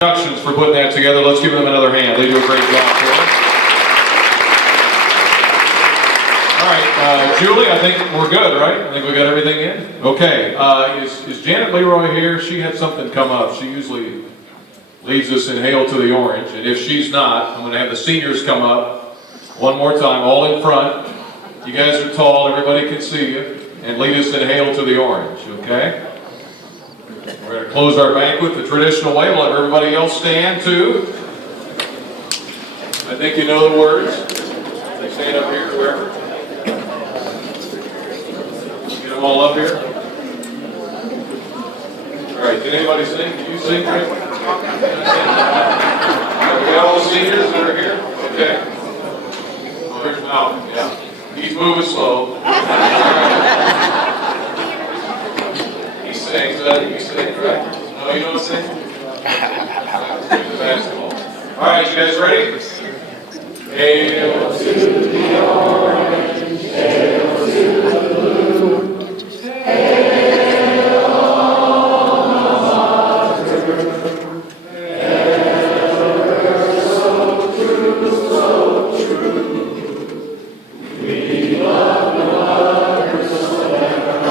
Productions for putting that together. Let's give them another hand. They do a great job for us. All right, Julie, I think we're good, right? I think we got everything in. Okay, is Janet Leroy here? She had something come up. She usually leads us in Hail to the Orange, and if she's not, I'm going to have the seniors come up one more time, all in front. You guys are tall, everybody can see you, and lead us in Hail to the Orange, okay? We're going to close our banquet the traditional way. We'll have everybody else stand too. I think you know the words. They stand up here, wherever. Get them all up here. All right, can anybody sing? Can you sing, Rick? We got all the seniors that are here? Okay. Oh, there's Malcolm, yeah. He's moving slow. He sings, he sings, right? No, you don't sing? Basketball. All right, you guys ready? Hail to the orange, hail to the blue, hail on the river, ever so true, we love no other so evermore.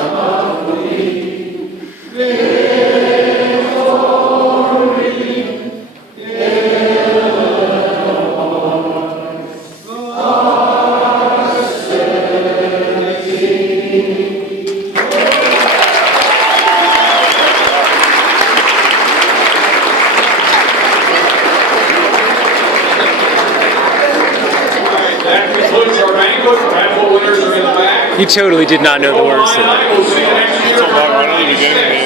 You totally did not know the words to that. We'll see you next year.